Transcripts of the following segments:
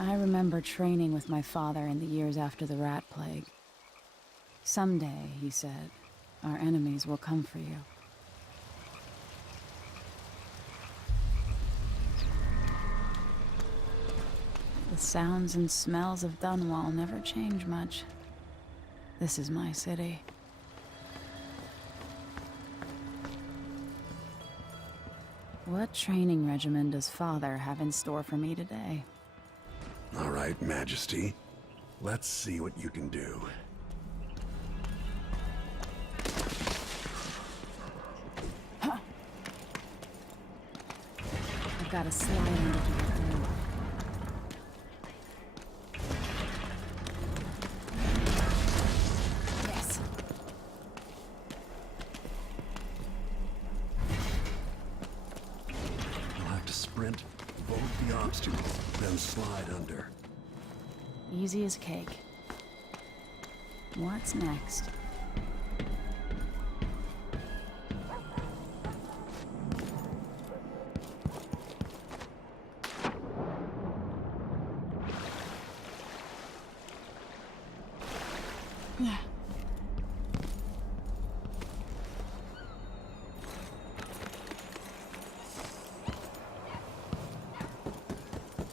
I remember training with my father in the years after the rat plague. Someday, he said, our enemies will come for you. The sounds and smells of Dunwall never change much. This is my city. What training regimen does Father have in store for me today? All right, Majesty. Let's see what you can do. I've got a slide under to the door. Yes. You'll have to sprint, avoid the obstacles, then slide under. Easy as cake. What's next?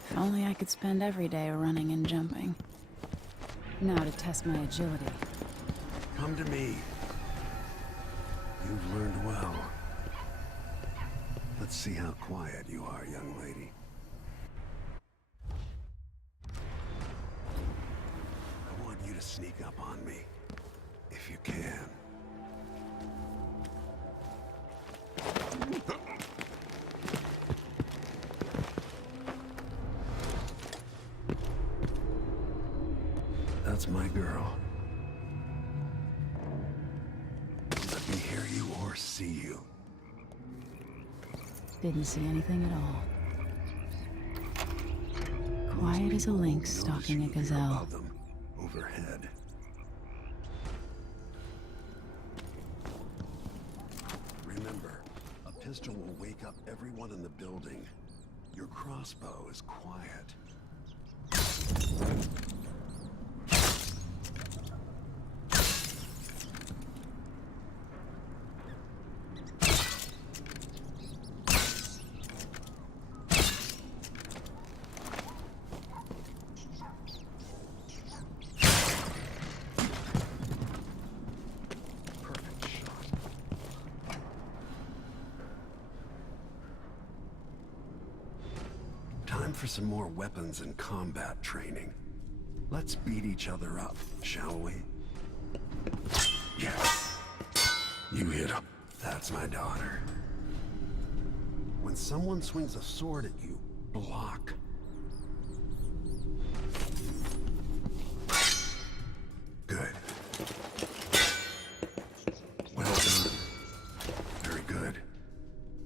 If only I could spend every day running and jumping. Now to test my agility. Come to me. You've learned well. Let's see how quiet you are, young lady. I want you to sneak up on me, if you can. That's my girl. Let me hear you or see you. Didn't see anything at all. Quiet as a lynx stalking a gazelle. Above them, overhead. Remember, a pistol will wake up everyone in the building. Your crossbow is quiet. Time for some more weapons and combat training. Let's beat each other up, shall we? Yeah. You hit him. That's my daughter. When someone swings a sword at you, block. Good. Well done. Very good.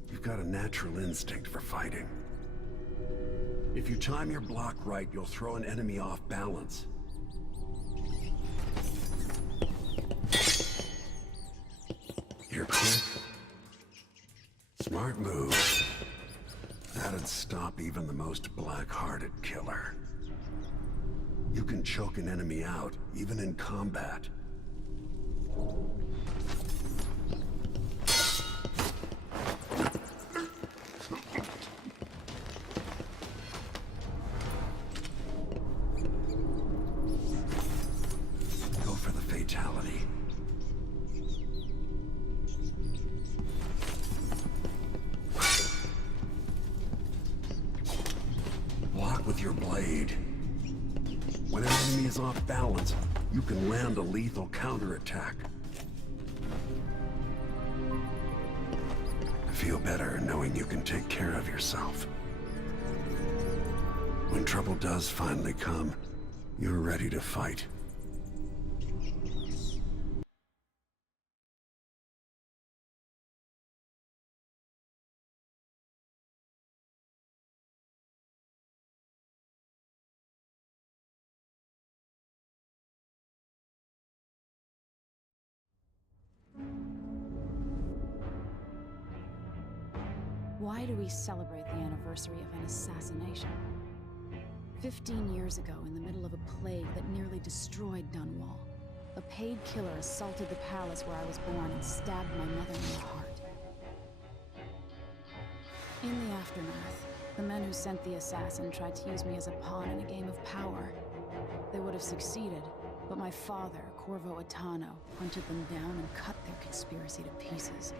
You've got a natural instinct for fighting. If you time your block right, you'll throw an enemy off balance. You're quick. Smart move. That'd stop even the most black-hearted killer. You can choke an enemy out, even in combat. Go for the fatality. Block with your blade. When an enemy is off balance, you can land a lethal counterattack. I feel better knowing you can take care of yourself. When trouble does finally come, you're ready to fight. Why do we celebrate the anniversary of an assassination? 15 years ago, in the middle of a plague that nearly destroyed Dunwall, a paid killer assaulted the palace where I was born and stabbed my mother in the heart. In the aftermath, the men who sent the assassin tried to use me as a pawn in a game of power. They would have succeeded, but my father, Corvo Attano, hunted them down and cut their conspiracy to pieces.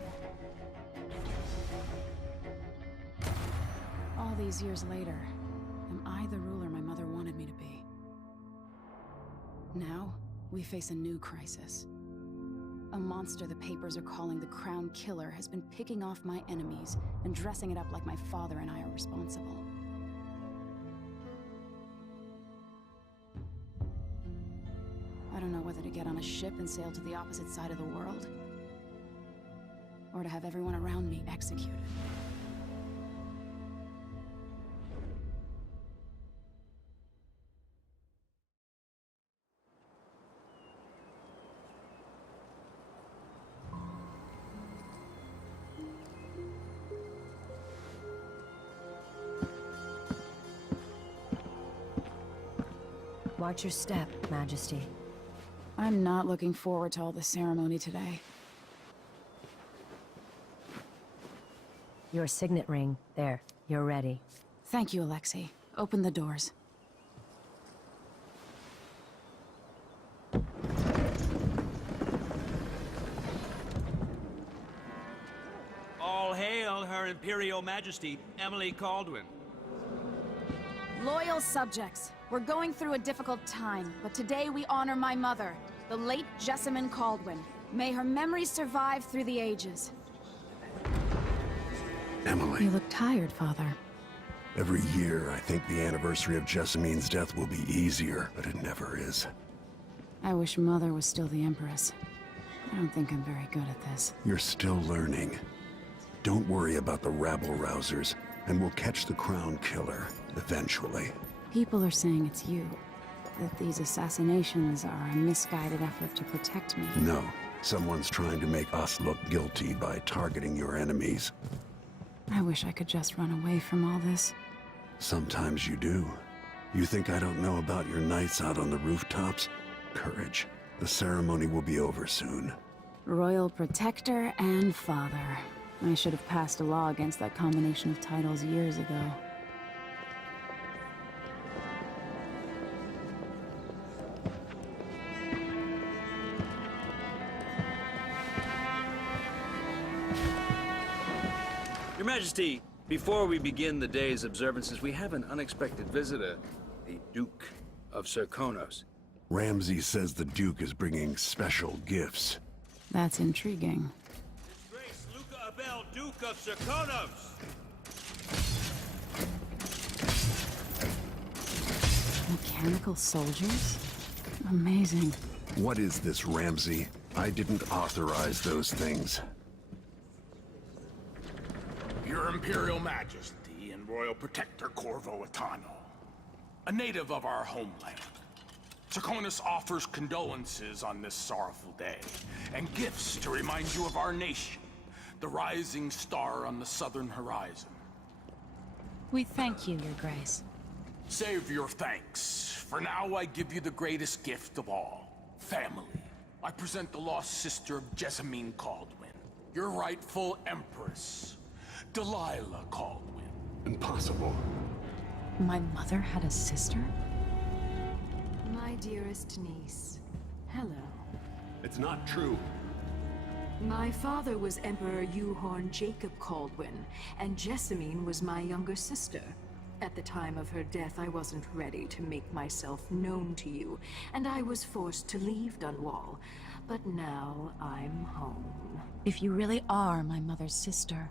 All these years later, am I the ruler my mother wanted me to be? Now, we face a new crisis. A monster the papers are calling the Crown Killer has been picking off my enemies and dressing it up like my father and I are responsible. I don't know whether to get on a ship and sail to the opposite side of the world, or to have everyone around me executed. Watch your step, Majesty. I'm not looking forward to all the ceremony today. Your signet ring. There. You're ready. Thank you, Alexei. Open the doors. All hail Her Imperial Majesty, Emily Caldwin. Loyal subjects, we're going through a difficult time, but today we honor my mother, the late Jessamine Caldwin. May her memory survive through the ages. Emily. You look tired, Father. Every year, I think the anniversary of Jessamine's death will be easier, but it never is. I wish Mother was still the Empress. I don't think I'm very good at this. You're still learning. Don't worry about the rabble-rousers, and we'll catch the Crown Killer, eventually. People are saying it's you. That these assassinations are a misguided effort to protect me. No. Someone's trying to make us look guilty by targeting your enemies. I wish I could just run away from all this. Sometimes you do. You think I don't know about your nights out on the rooftops? Courage. The ceremony will be over soon. Royal Protector and Father. I should have passed a law against that combination of titles years ago. Your Majesty, before we begin the day's observances, we have an unexpected visitor, the Duke of Serkonos. Ramsay says the Duke is bringing special gifts. That's intriguing. His Grace Luca Abel, Duke of Serkonos! Mechanical soldiers? Amazing. What is this, Ramsay? I didn't authorize those things. Your Imperial Majesty and Royal Protector Corvo Attano, a native of our homeland. Serkonos offers condolences on this sorrowful day, and gifts to remind you of our nation, the rising star on the southern horizon. We thank you, Your Grace. Save your thanks. For now, I give you the greatest gift of all, family. I present the lost sister of Jessamine Caldwin, your rightful Empress, Delilah Caldwin. Impossible. My mother had a sister? My dearest niece, hello. It's not true. My father was Emperor Yuhorn Jacob Caldwin, and Jessamine was my younger sister. At the time of her death, I wasn't ready to make myself known to you, and I was forced to leave Dunwall. But now I'm home. If you really are my mother's sister,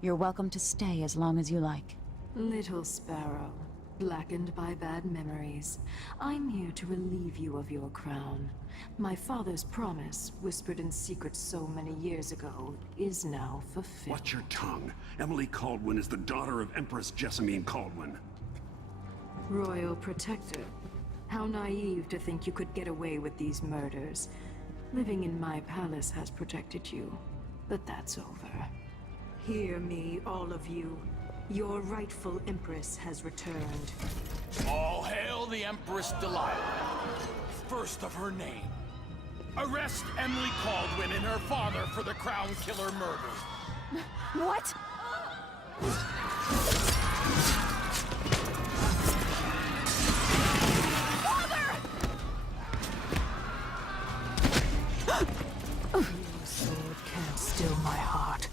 you're welcome to stay as long as you like. Little sparrow, blackened by bad memories, I'm here to relieve you of your crown. My father's promise, whispered in secret so many years ago, is now fulfilled. Watch your tongue. Emily Caldwin is the daughter of Empress Jessamine Caldwin. Royal Protector, how naive to think you could get away with these murders. Living in my palace has protected you, but that's over. Hear me, all of you. Your rightful Empress has returned. All hail the Empress Delilah, first of her name. Arrest Emily Caldwin and her father for the Crown Killer murder. What? Your sword can't still my heart.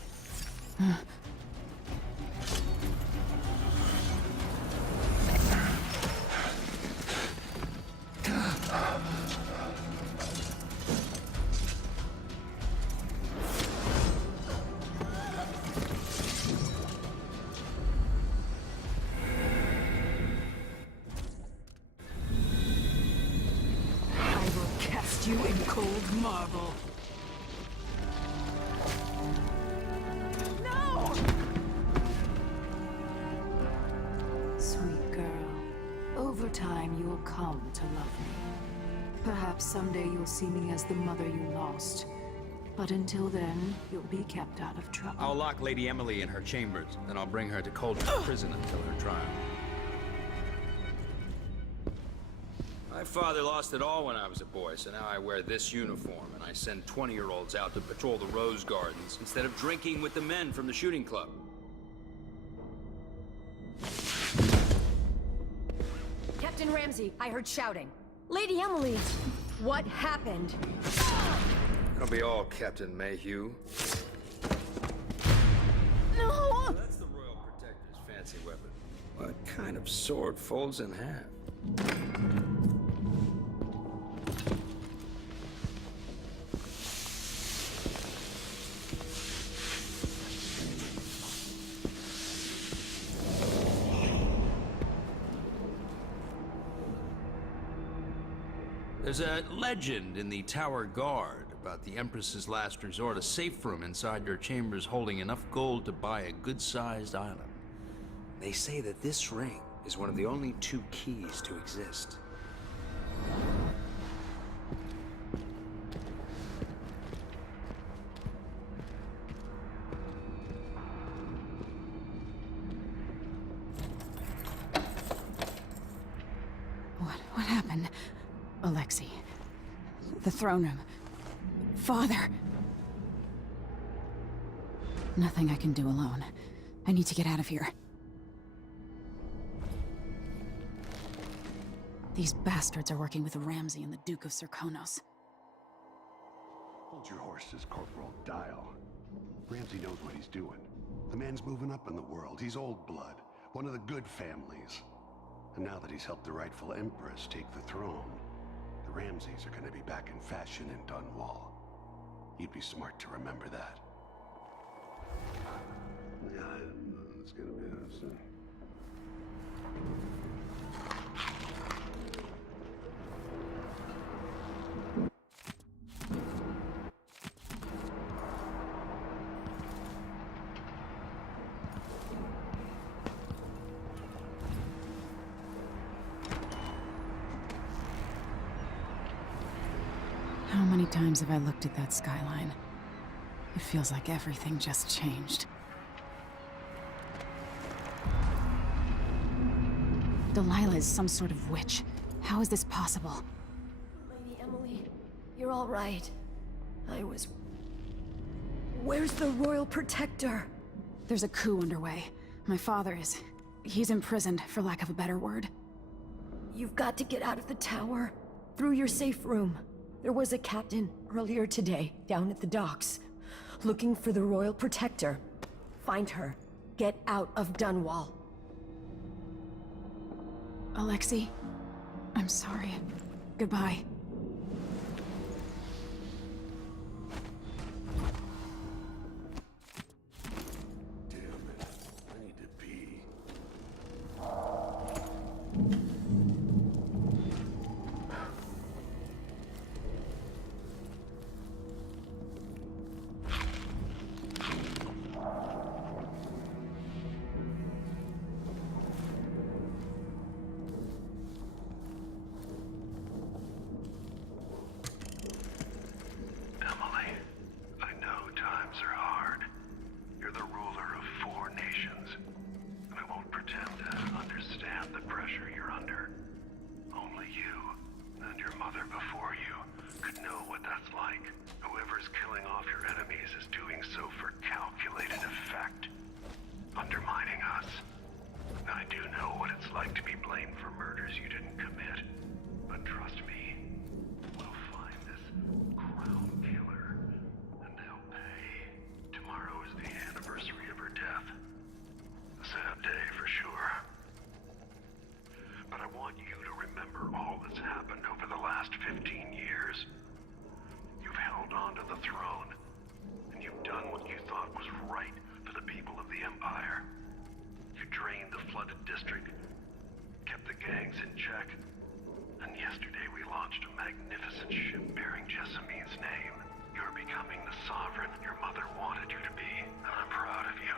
I will cast you in cold marble. Sweet girl, over time you'll come to love me. Perhaps someday you'll see me as the mother you lost. But until then, you'll be kept out of trouble. I'll lock Lady Emily in her chambers, then I'll bring her to Cauldron Prison until her trial. My father lost it all when I was a boy, so now I wear this uniform, and I send 20-year-olds out to patrol the Rose Gardens instead of drinking with the men from the shooting club. Captain Ramsey, I heard shouting. Lady Emily, what happened? It'll be all Captain Mayhew. No! That's the Royal Protector's fancy weapon. What kind of sword folds in half? There's a legend in the Tower Guard about the Empress's last resort, a safe room inside your chambers holding enough gold to buy a good-sized island. They say that this ring is one of the only 2 keys to exist. What happened? Alexei. The throne room. Father. Nothing I can do alone. I need to get out of here. These bastards are working with Ramsey and the Duke of Serkonos. Hold your horses, Corporal Dial. Ramsey knows what he's doing. The man's moving up in the world. He's old blood. One of the good families. And now that he's helped the rightful Empress take the throne, the Ramseys are gonna be back in fashion in Dunwall. You'd be smart to remember that. Yeah, it's gonna be us. How many times have I looked at that skyline? It feels like everything just changed. Delilah is some sort of witch. How is this possible? Lady Emily, you're all right. Where's the Royal Protector? There's a coup underway. My father is... he's imprisoned, for lack of a better word. You've got to get out of the tower. Through your safe room. There was a captain earlier today, down at the docks, looking for the Royal Protector. Find her. Get out of Dunwall. Alexei, I'm sorry. Goodbye. Damn it. I need to pee. you and your mother before you could know what that's like. Whoever's killing off your enemies is doing so for calculated effect, undermining us. I do know what it's like to be blamed for murders you didn't commit, but trust me, we'll find this crown killer, and they'll pay. Tomorrow is the anniversary of her death. A sad day for sure. But I want you to remember all that's happened over the last 15 years. You've held on to the throne, and you've done what you thought was right for the people of the Empire. You drained the flooded district, kept the gangs in check, and yesterday we launched a magnificent ship bearing Jessamine's name. You're becoming the sovereign your mother wanted you to be, and I'm proud of you.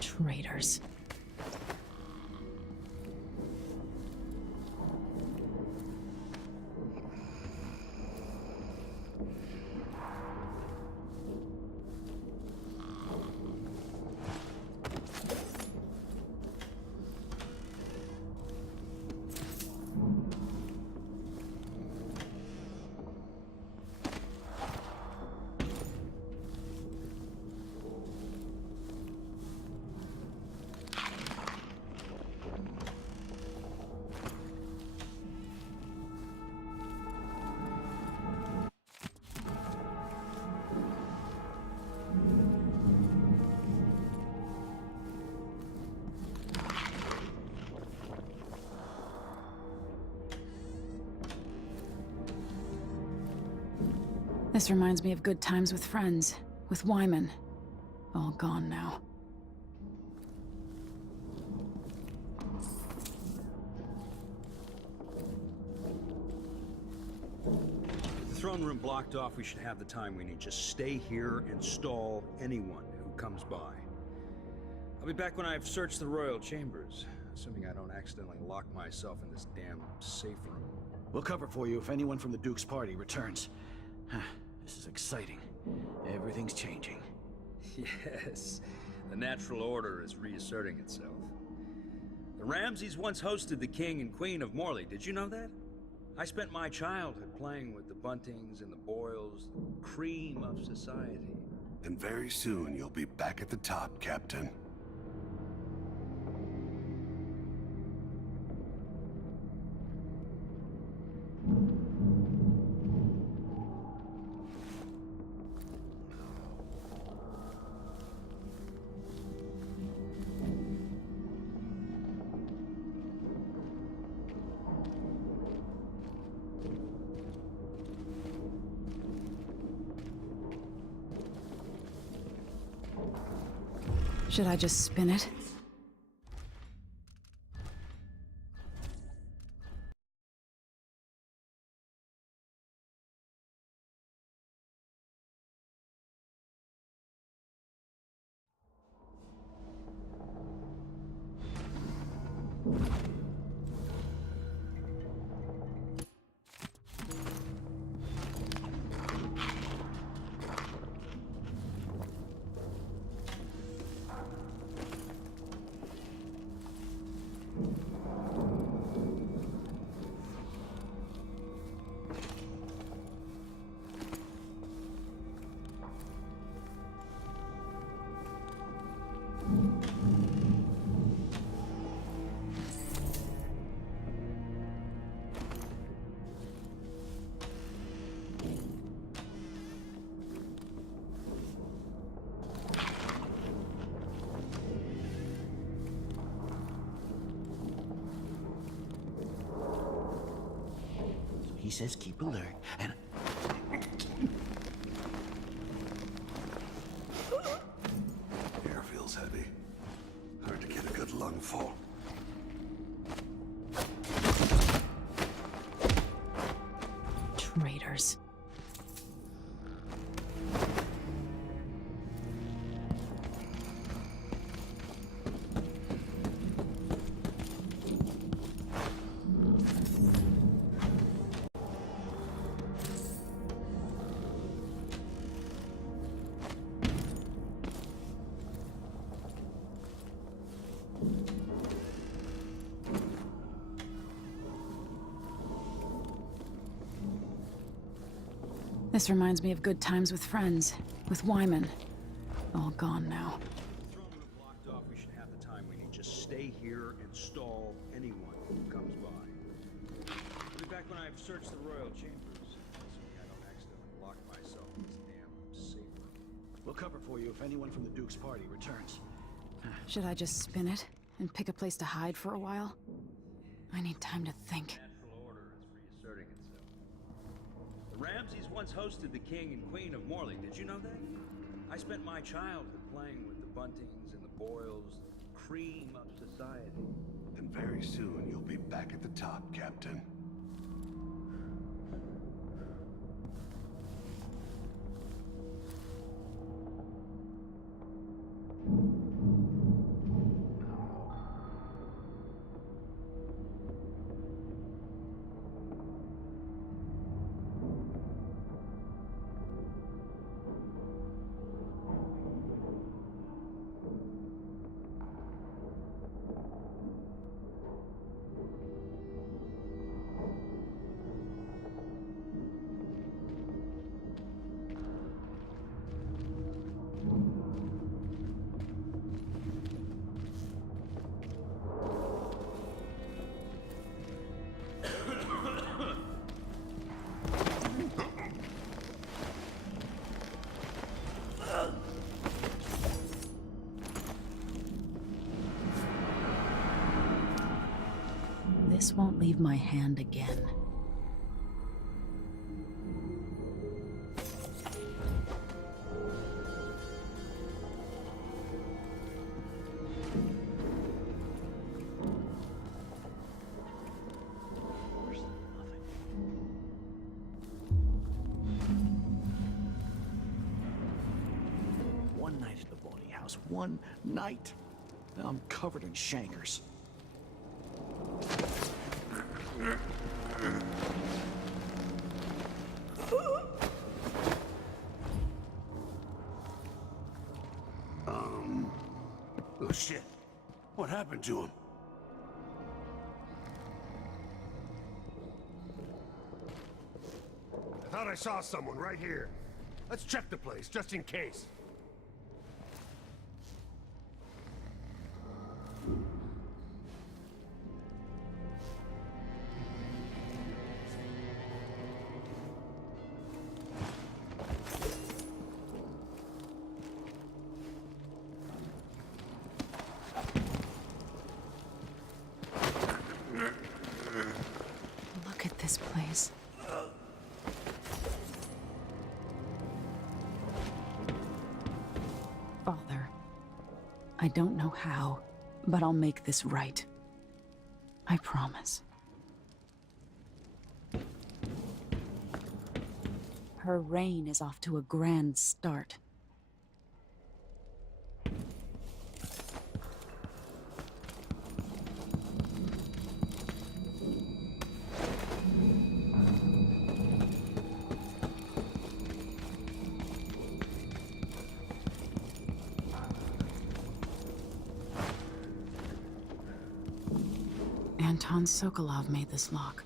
Traitors. This reminds me of good times with friends, with Wyman. All gone now. The throne room blocked off, we should have the time we need. Just stay here and stall anyone who comes by. I'll be back when I've searched the royal chambers, assuming I don't accidentally lock myself in this damn safe room. We'll cover for you if anyone from the Duke's party returns. This is exciting. Everything's changing. Yes, the natural order is reasserting itself. The Ramseys once hosted the King and Queen of Morley. Did you know that? I spent my childhood playing with the Buntings and the Boyles, the cream of society. And very soon you'll be back at the top, Captain. Should I just spin it? says keep alert, and... Air feels heavy. Hard to get a good lungful. Traitors. This reminds me of good times with friends, with Wyman. All gone now. Throne room blocked off. We should have the time we need. Just stay here and stall anyone who comes by. I'll be back when I've searched the royal chambers. Assuming I don't accidentally lock myself in this damn safe room. We'll cover for you if anyone from the Duke's party returns. Should I just spin it and pick a place to hide for a while? I need time to think. Natural order is reasserting itself. The Ramseys once hosted the king and queen of Morley. Did you know that? I spent my childhood playing with the Buntings and the Boyles, the cream of society. And very soon you'll be back at the top, Captain. This won't leave my hand again. One night at the boarding house. One night. Now I'm covered in chancres. Oh shit. What happened to him? I thought I saw someone right here. Let's check the place, just in case. Look at this place. Father, I don't know how, but I'll make this right. I promise. Her reign is off to a grand start. Anton Sokolov made this lock.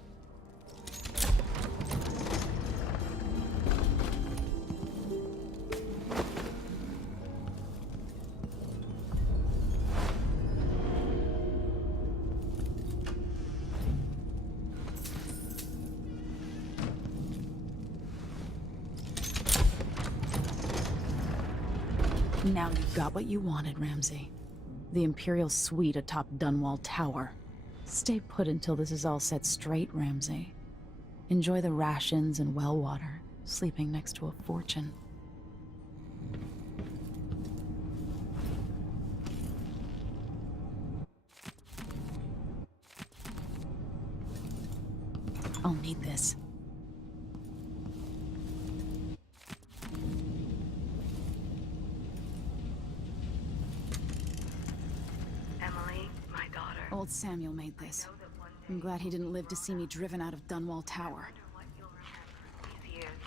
Now you've got what you wanted, Ramsey. The Imperial suite atop Dunwall Tower. Stay put until this is all set straight, Ramsey. Enjoy the rations and well water, sleeping next to a fortune. I'll need this. Emily, my daughter. Old Samuel made this. I'm glad he didn't live to see me driven out of Dunwall Tower. What you'll remember these years.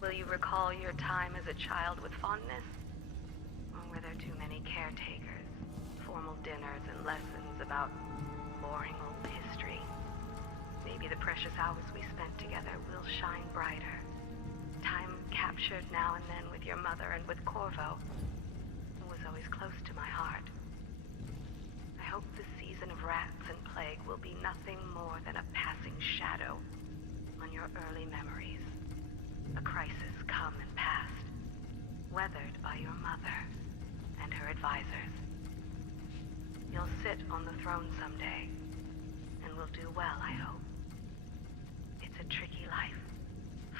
Will you recall your time as a child with fondness? Or were there too many caretakers, formal dinners, and lessons about boring old history? Maybe the precious hours we spent together will shine brighter. Time captured now and then with your mother and with Corvo, who was always close to my heart. I hope the season of rats and plague will be nothing more than a passing shadow on your early memories. A crisis come and past, weathered by your mother and her advisors. You'll sit on the throne someday, and will do well, I hope. It's a tricky life,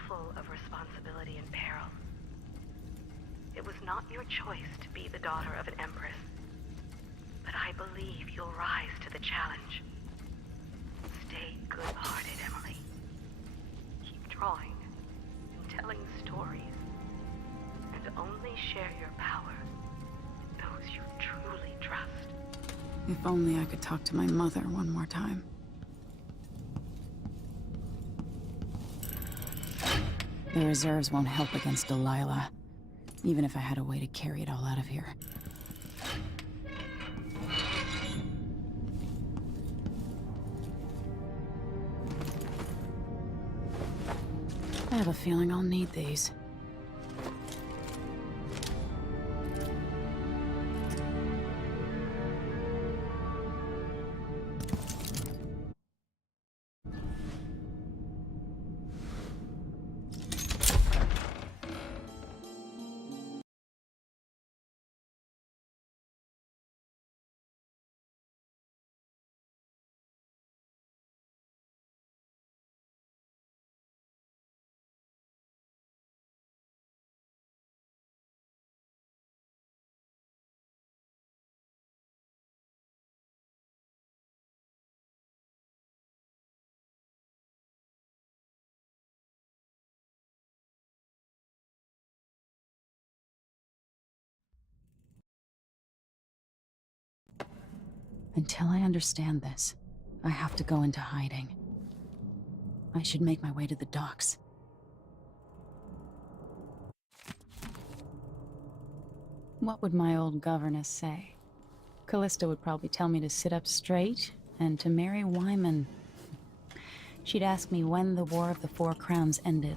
full of responsibility and peril. It was not your choice to be the daughter of an empress, but I believe you'll rise to the challenge. Stay good-hearted, Emily. Keep drawing and telling stories, and only share your power with those you truly trust. If only I could talk to my mother one more time. The reserves won't help against Delilah, even if I had a way to carry it all out of here. I have a feeling I'll need these. Until I understand this, I have to go into hiding. I should make my way to the docks. What would my old governess say? Callista would probably tell me to sit up straight and to marry Wyman. She'd ask me when the War of the Four Crowns ended.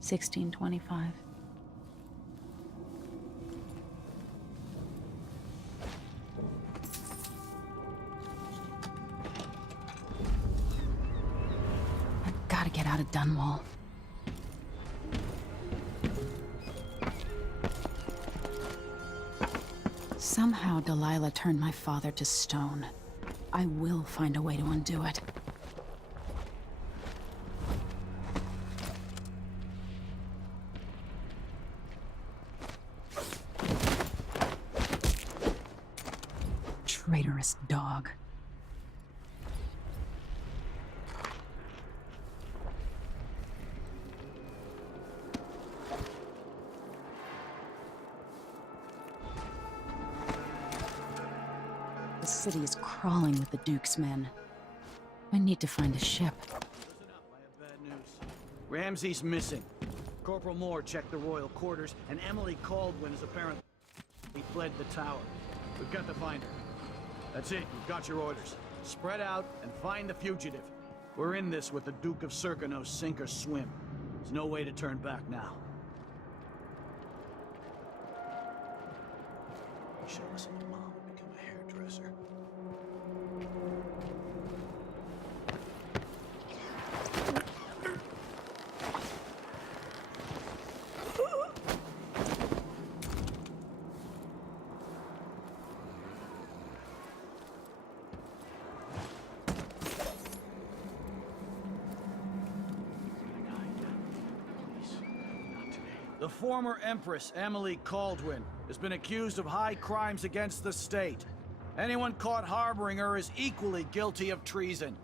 1625. Gotta get out of Dunwall. Somehow Delilah turned my father to stone. I will find a way to undo it. Traitorous dog. The city is crawling with the Duke's men. I need to find a ship. Listen up, I have bad news. Ramsey's missing. Corporal Moore checked the royal quarters, and Emily Caldwin is apparently fled the tower. We've got to find her. That's it, you've got your orders. Spread out and find the fugitive. We're in this with the Duke of Serkino, sink or swim. There's no way to turn back now. You should listen to Mom and become a hairdresser. The former Empress, Emily Caldwin, has been accused of high crimes against the state. Anyone caught harboring her is equally guilty of treason.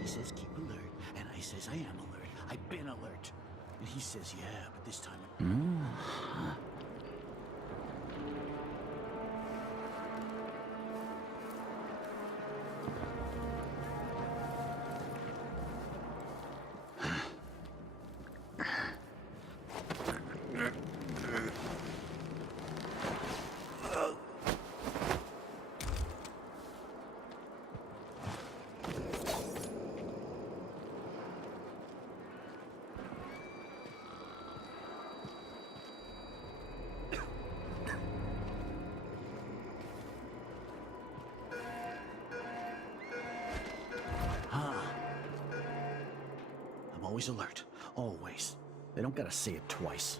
He says keep alert, and I says I am alert. I've been alert. And he says, yeah, but this time... I'm always alert. Always. They don't gotta say it twice.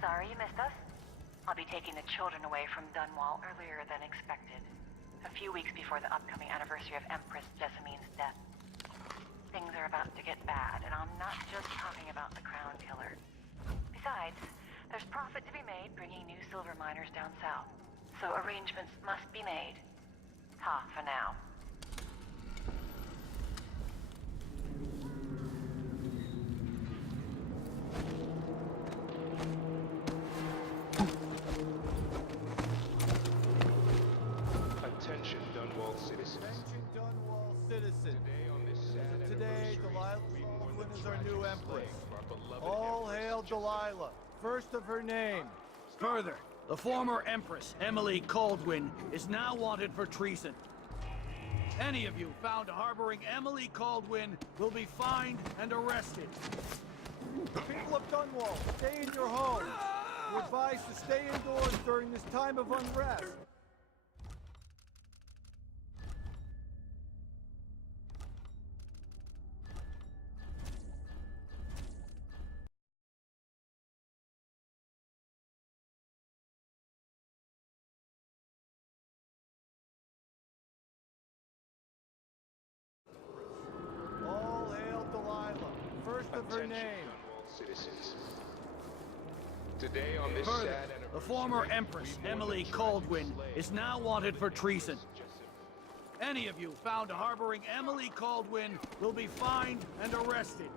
Sorry you missed us. I'll be taking the children away from Dunwall earlier than expected. A few weeks before the upcoming anniversary of Empress Jessamine's death. Things are about to get bad, and I'm not just talking about the Crown Killer. Besides, there's profit to be made bringing new silver miners down south. So arrangements must be made. Ha, for now. Attention, Dunwall citizens. Attention, Dunwall citizens. Today, Delilah Baldwin is our new empress. All hail Delilah, first of her name. Further, the former Empress, Emily Caldwin, is now wanted for treason. Any of you found harboring Emily Caldwin will be fined and arrested. People of Dunwall, stay in your homes. You're advised to stay indoors during this time of unrest. All hail Delilah, first of her name. Citizens. Today on this Further, sad the former Empress, Emily Caldwin, is now wanted for treason. Any of you found harboring Emily Caldwin will be fined and arrested.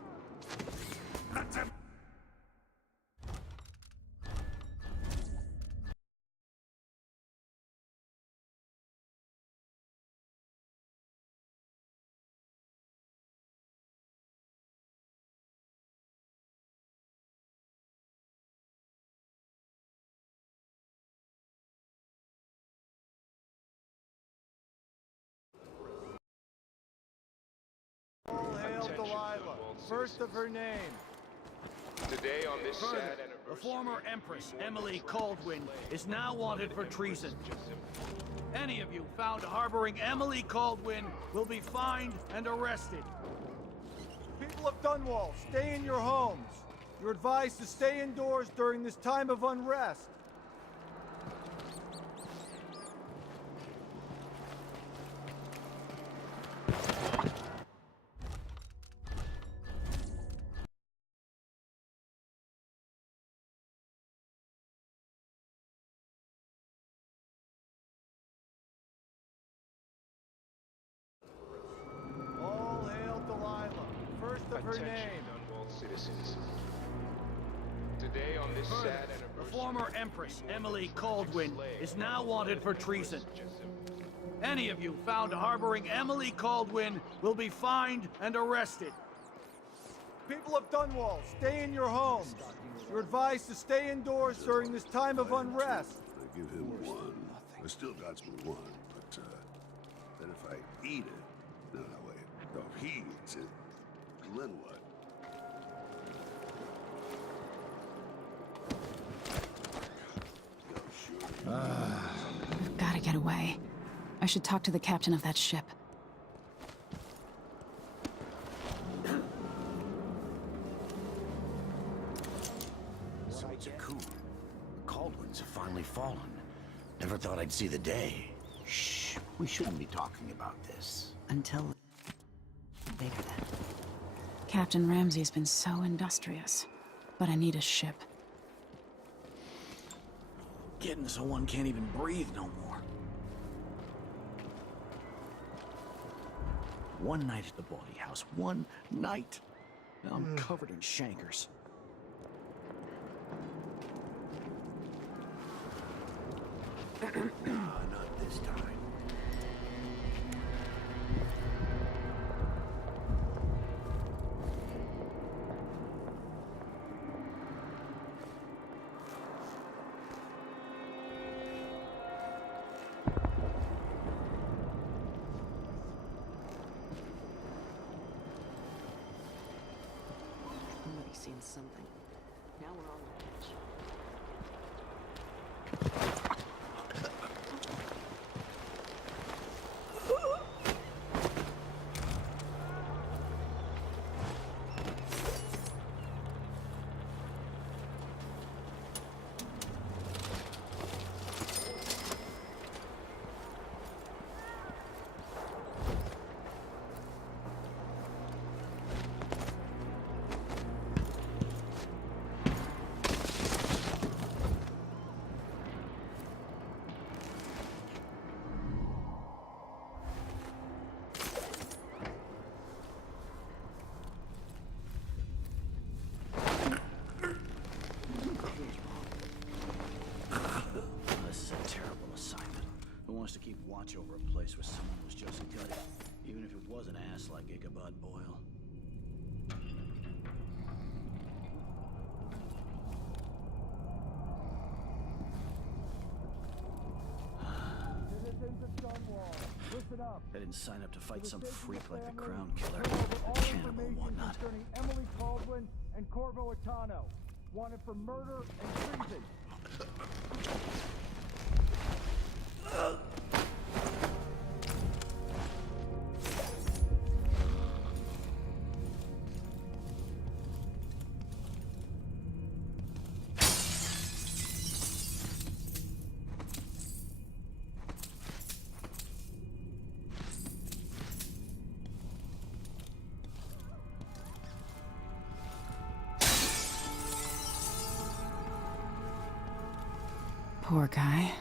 All hail Delilah, first of her name. Today on this Further, sad the anniversary. former Empress, Emily Caldwin, is now wanted for treason. Any of you found harboring Emily Caldwin will be fined and arrested. People of Dunwall, stay in your homes. You're advised to stay indoors during this time of unrest. All hail Delilah, first of her Attention, name. Dunwall citizens. Today on this Further, sad the anniversary. former Empress, Emily Caldwin, is now wanted for treason. Any of you found harboring Emily Caldwin will be fined and arrested. People of Dunwall, stay in your homes. You're advised to stay indoors during this time of unrest. I give him one. I still got one, but then if I eat it, no, wait. No, if he eats it, then what? We've got to get away. I should talk to the captain of that ship. So it's a coup. The Caldwins have finally fallen. Never thought I'd see the day. Shh. We shouldn't be talking about this. Until later then. Captain Ramsey's been so industrious, but I need a ship. Getting so one can't even breathe no more. One night at the body house. One night. Now I'm covered in chancres. Not this time. Somebody's seen something. Now we're on the edge. wants to keep watch over a place where someone was just gutted, even if it was an ass like Ichabod Boyle. I didn't sign up to fight some freak like the Crown Killer, a cannibal and whatnot. Concerning Emily Caldwin and Corvo Atano, wanted for murder and treason. Poor guy.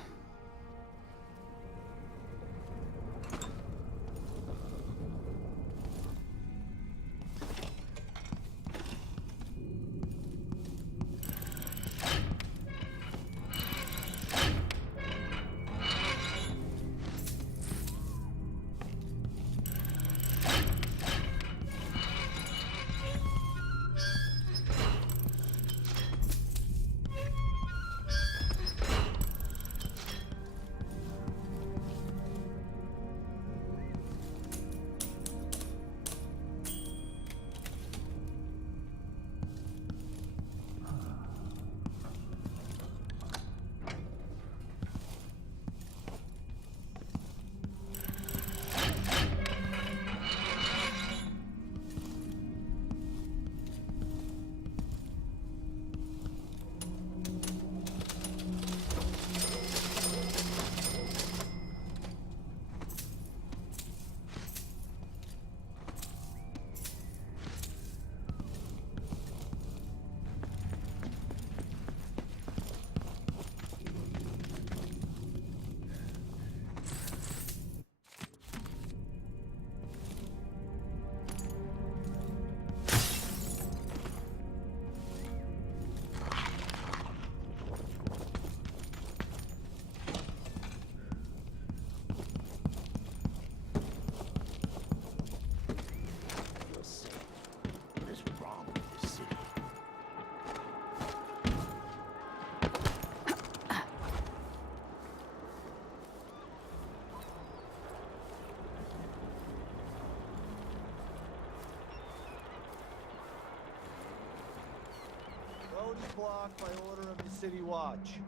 Road is blocked by order of the City Watch.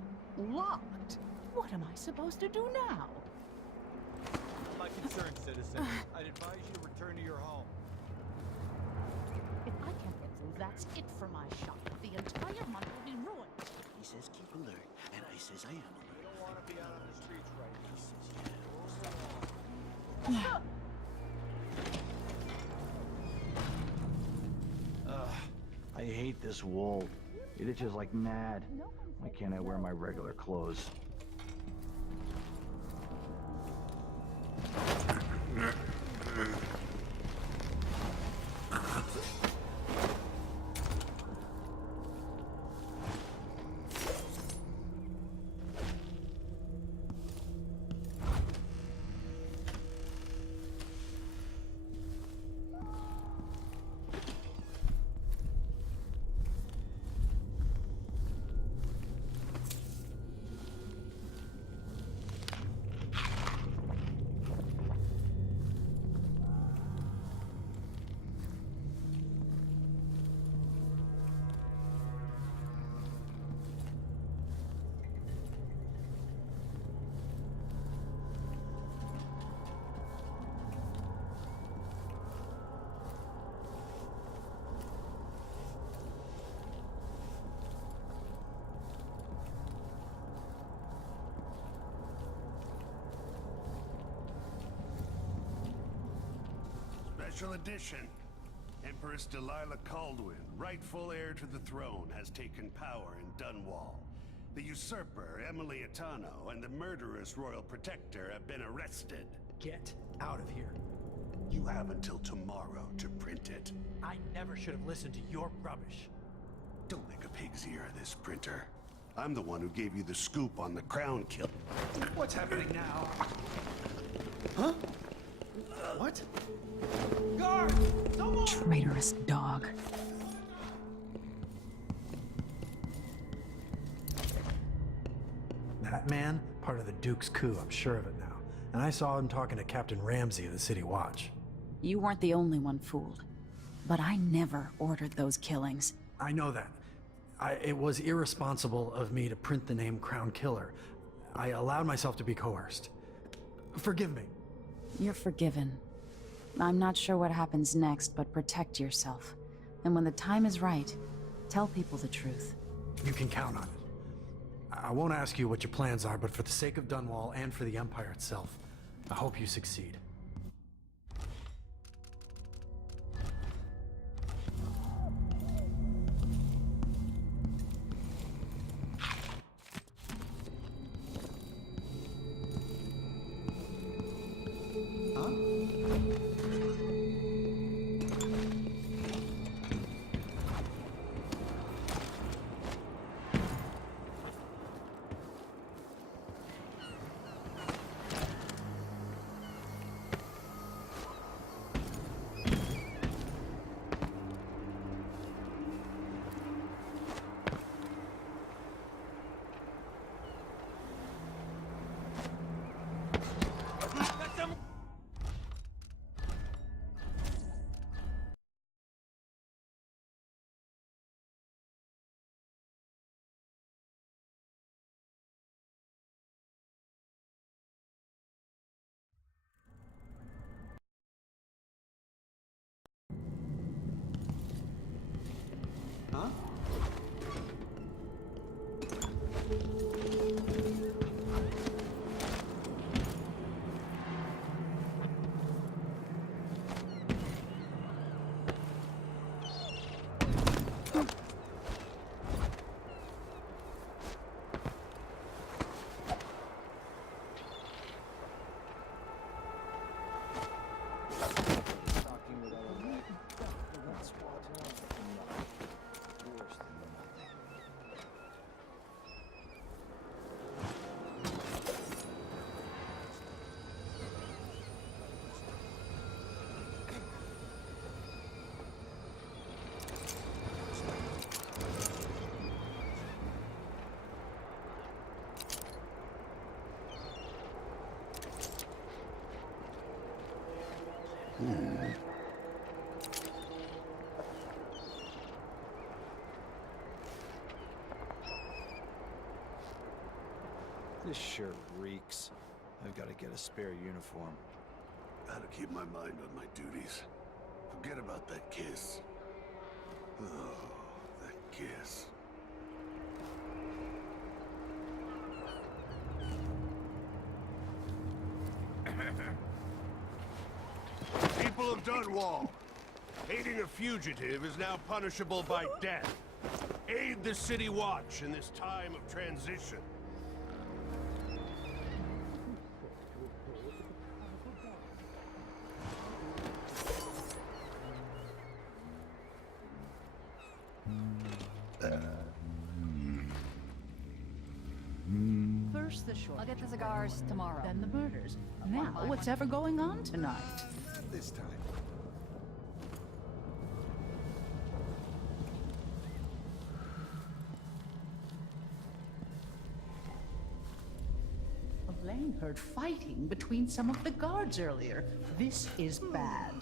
Locked? What am I supposed to do now? I'm not concerned, citizen. I'd advise you to return to your home. If I can't get through, that's it for my shop. The entire month will be ruined. He says keep alert, and I says I am alert. You don't want to be out on the streets right now. He says yeah. I hate this wool. It itches like mad. Why can't I wear my regular clothes? Special edition. Empress Delilah Caldwin, rightful heir to the throne, has taken power in Dunwall. The usurper, Emily Atano, and the murderous royal protector have been arrested. Get out of here. You have until tomorrow to print it. I never should have listened to your rubbish. Don't make a pig's ear of this, printer. I'm the one who gave you the scoop on the crown kill. What's happening now? Huh? What? Guard! Someone! Traitorous dog. That man, part of the Duke's coup, I'm sure of it now. And I saw him talking to Captain Ramsey of the City Watch. You weren't the only one fooled. But I never ordered those killings. I know that. It was irresponsible of me to print the name Crown Killer. I allowed myself to be coerced. Forgive me. You're forgiven. I'm not sure what happens next, but protect yourself. And when the time is right, tell people the truth. You can count on it. I won't ask you what your plans are, but for the sake of Dunwall and for the Empire itself, I hope you succeed. Huh? This shirt reeks. I've got to get a spare uniform. Gotta keep my mind on my duties. Forget about that kiss. Oh, that kiss. People of Dunwall, aiding a fugitive is now punishable by death. Aid the City Watch in this time of transition. First the short. I'll get the cigars tomorrow. Then the murders. Now, what's ever going on tonight? Not this time. Elaine heard fighting between some of the guards earlier. This is bad.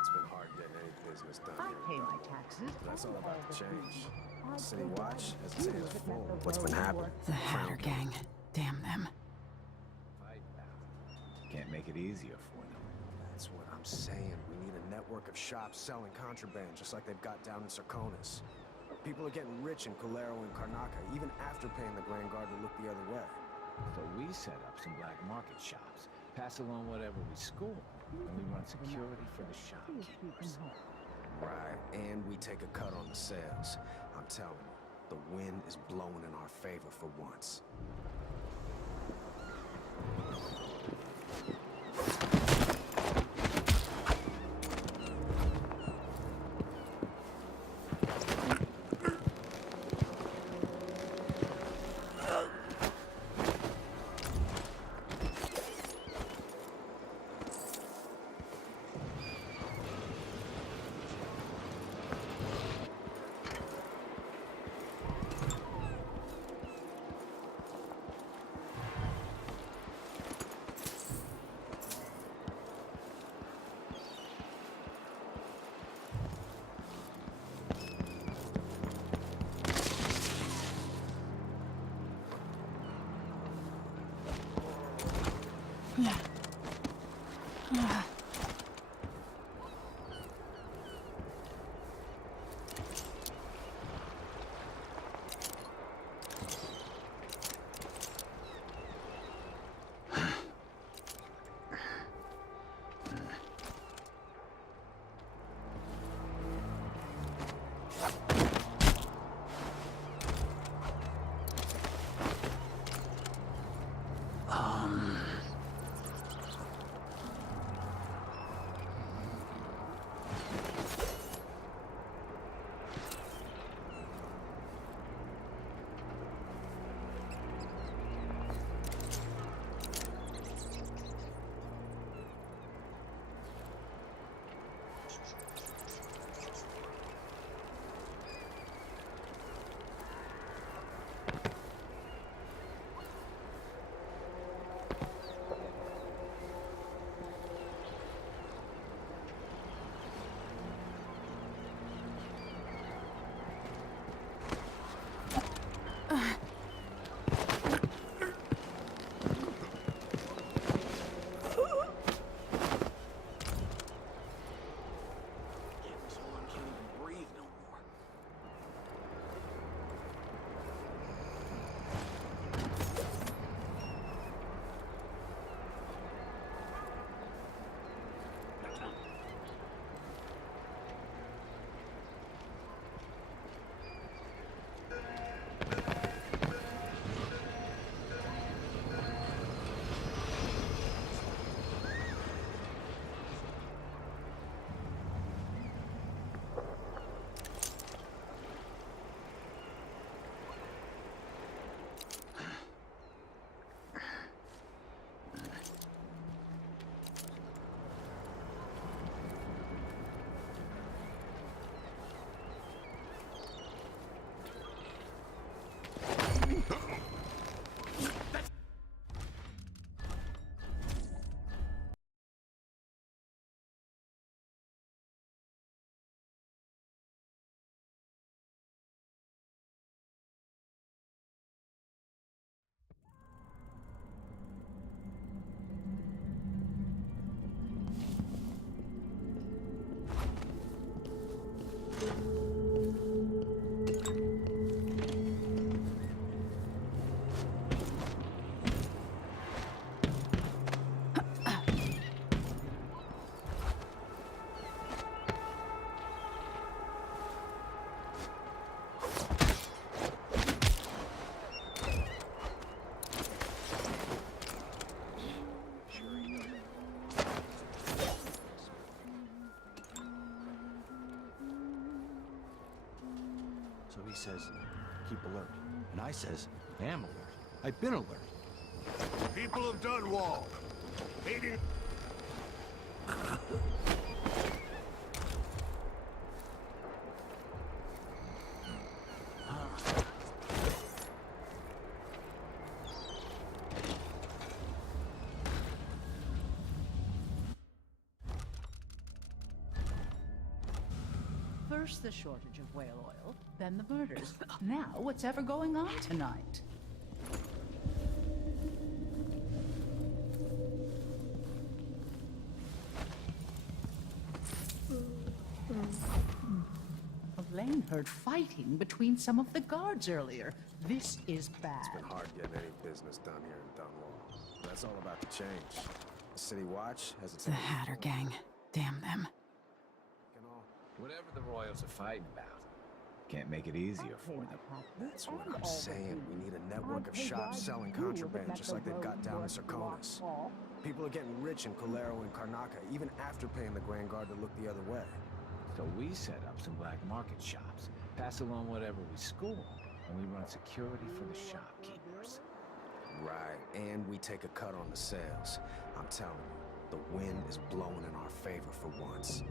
It's been hard getting any business done I here. pay my taxes. That's all about to change. City Watch has its hands full. What's been happening? The Hatter Gang. Damn them. Can't make it easier for them. That's what I'm saying. We need a network of shops selling contraband, just like they've got down in Sarkonis. People are getting rich in Colero and Karnaca, even after paying the Grand Guard to look the other way. So we set up some black market shops, pass along whatever we score, and we run security for the shopkeepers. Right, and we take a cut on the sales. I'm telling you, the wind is blowing in our favor for once. So he says, keep alert. And I says, I am alert. I've been alert. People of Dunwall, meeting... First the shortage of whale oil, then the murders. Now what's ever going on tonight? Elaine heard fighting between some of the guards earlier. This is bad. It's been hard getting any business done here in Dunwall. That's all about to change. The City Watch has its... The Hatter Gang. Damn them. Whatever the Royals are fighting about, Can't make it easier for them. That's what I'm saying. We need a network of shops selling contraband just like they've got down in Serconis. People are getting rich in Colero and Karnaca even after paying the Grand Guard to look the other way. So we set up some black market shops, pass along whatever we score, and we run security for the shopkeepers. Right, and we take a cut on the sales. I'm telling you, the wind is blowing in our favor for once.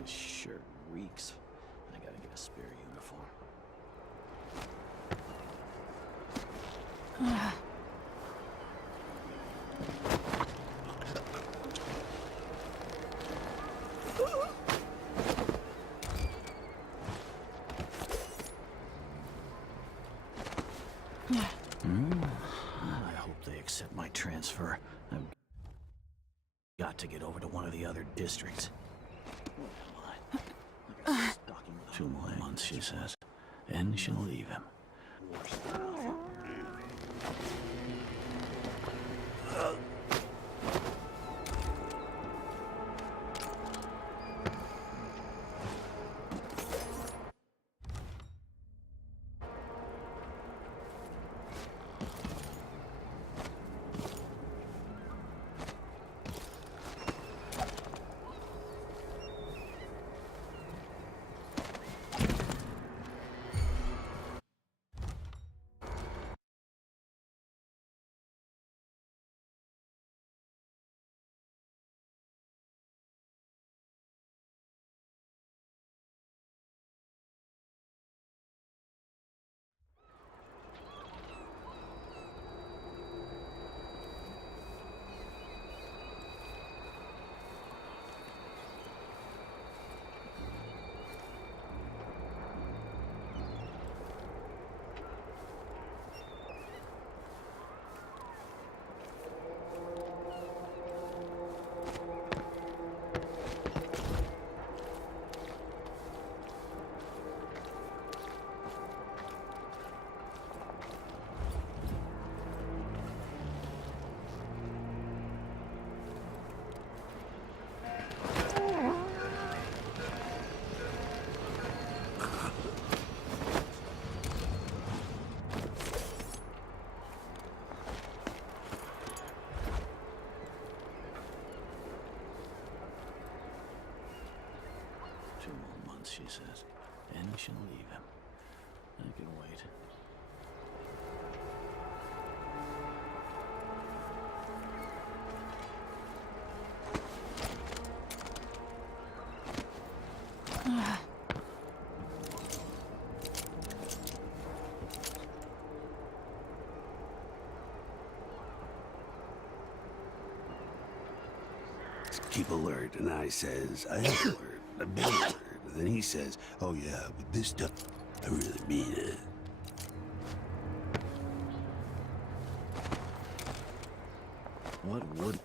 This shirt reeks. I gotta get a spare uniform. I hope they accept my transfer. I've got to get over to one of the other districts. 2 more months, she says. And she'll leave him. She says, and she'll leave him. I can wait. keep alert, and I says, I am alert, I've been alert. And then he says, oh yeah, but this stuff, I really mean it. What would...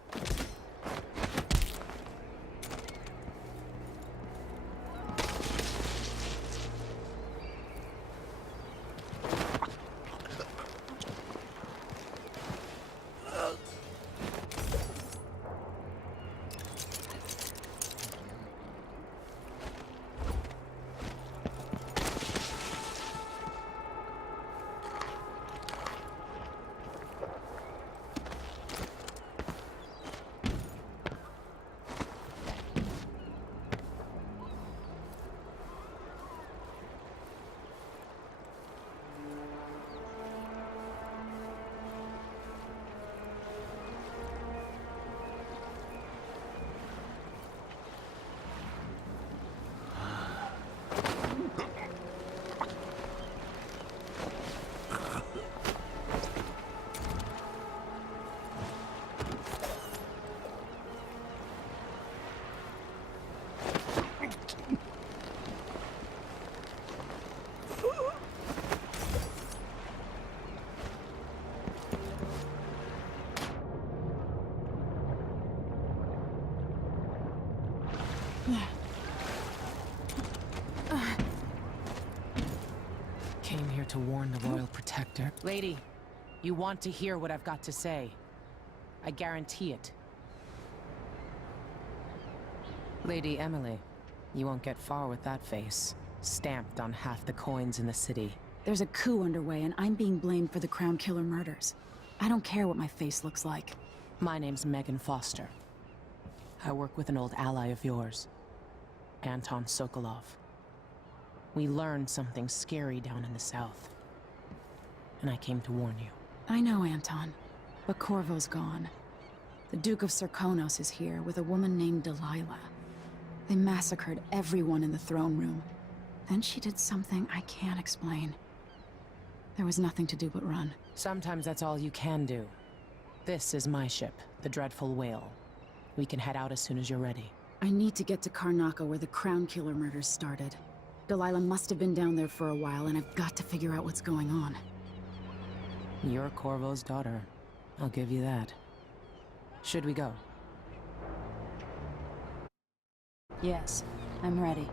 Came here to warn the Royal Protector. Lady, you want to hear what I've got to say. I guarantee it. Lady Emily, you won't get far with that face. Stamped on half the coins in the city. There's a coup underway, and I'm being blamed for the Crown Killer murders. I don't care what my face looks like. My name's Megan Foster. I work with an old ally of yours, Anton Sokolov. We learned something scary down in the south, and I came to warn you. I know, Anton, but Corvo's gone. The Duke of Serkonos is here with a woman named Delilah. They massacred everyone in the throne room. Then she did something I can't explain. There was nothing to do but run. Sometimes that's all you can do. This is my ship, the Dreadful Whale. We can head out as soon as you're ready. I need to get to Karnaca where the Crown Killer murders started. Delilah must have been down there for a while, and I've got to figure out what's going on. You're Corvo's daughter. I'll give you that. Should we go? Yes, I'm ready.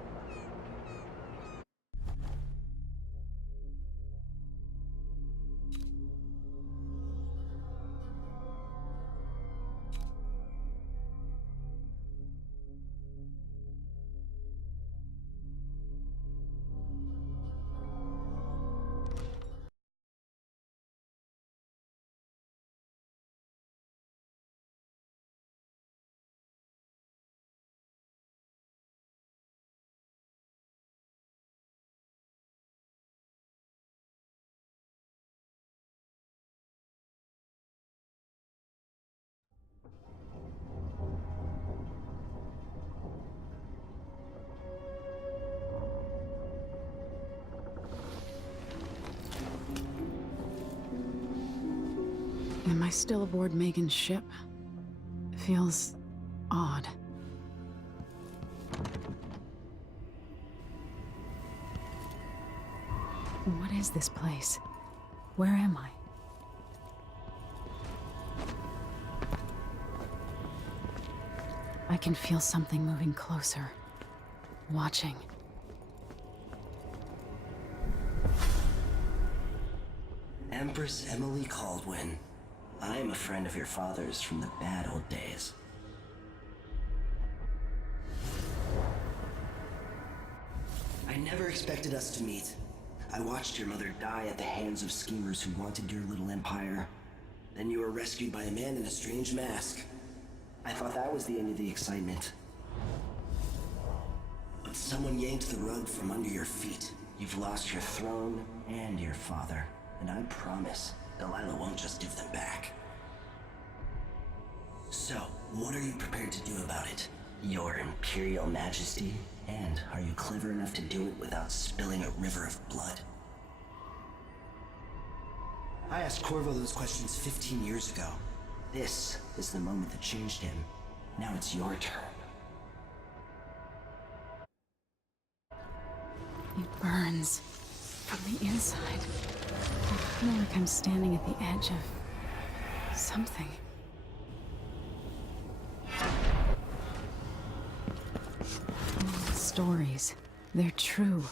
Am I still aboard Megan's ship? Feels odd. What is this place? Where am I? I can feel something moving closer. Watching. Empress Emily Caldwin. I am a friend of your father's from the bad old days. I never expected us to meet. I watched your mother die at the hands of schemers who wanted your little empire. Then you were rescued by a man in a strange mask. I thought that was the end of the excitement. But someone yanked the rug from under your feet. You've lost your throne and your father. And I promise, Delilah won't just give them back. So, what are you prepared to do about it? Your Imperial Majesty? And are you clever enough to do it without spilling a river of blood? I asked Corvo those questions 15 years ago. This is the moment that changed him. Now it's your turn. burns from the inside. I feel like I'm standing at the edge of something. Stories. They're true.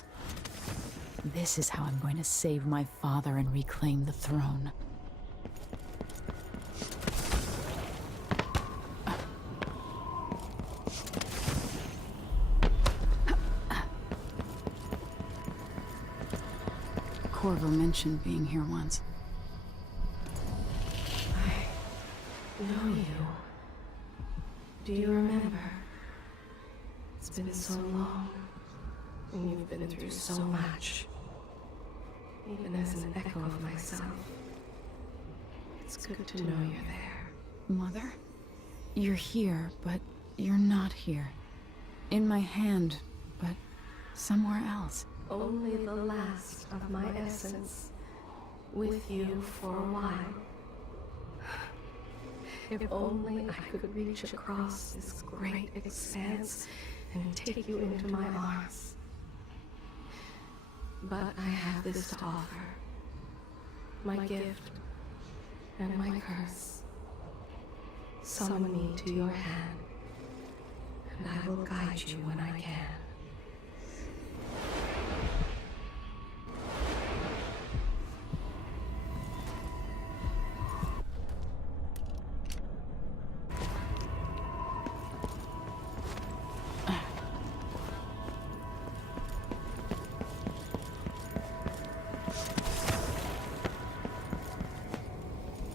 This is how I'm going to save my father and reclaim the throne. Corvo mentioned being here once. I know you. Do you remember? It's been so long, and you've been through so much. Even as an echo of myself, it's good to know you're there. Mother? You're here, but you're not here. In my hand, but somewhere else. Only the last of my essence, with you for a while. If only I could reach across this great expanse and take you into my arms. But I have this to offer. My gift and my curse. Summon me to your hand, and I will guide you when I can.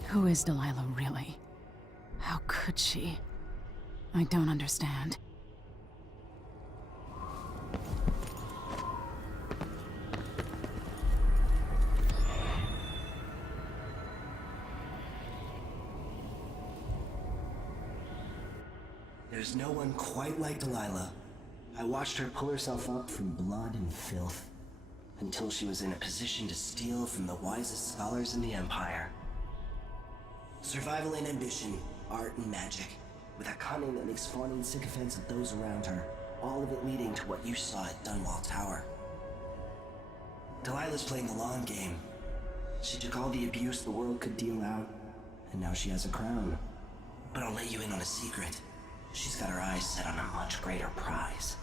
Who is Delilah really? How could she? I don't understand. There's no one quite like Delilah. I watched her pull herself up from blood and filth until she was in a position to steal from the wisest scholars in the Empire. Survival and ambition, art and magic, with a cunning that makes fawning sycophants of those around her, all of it leading to what you saw at Dunwall Tower. Delilah's playing the long game. She took all the abuse the world could deal out, and now she has a crown. But I'll let you in on a secret. She's got her eyes set on a much greater prize.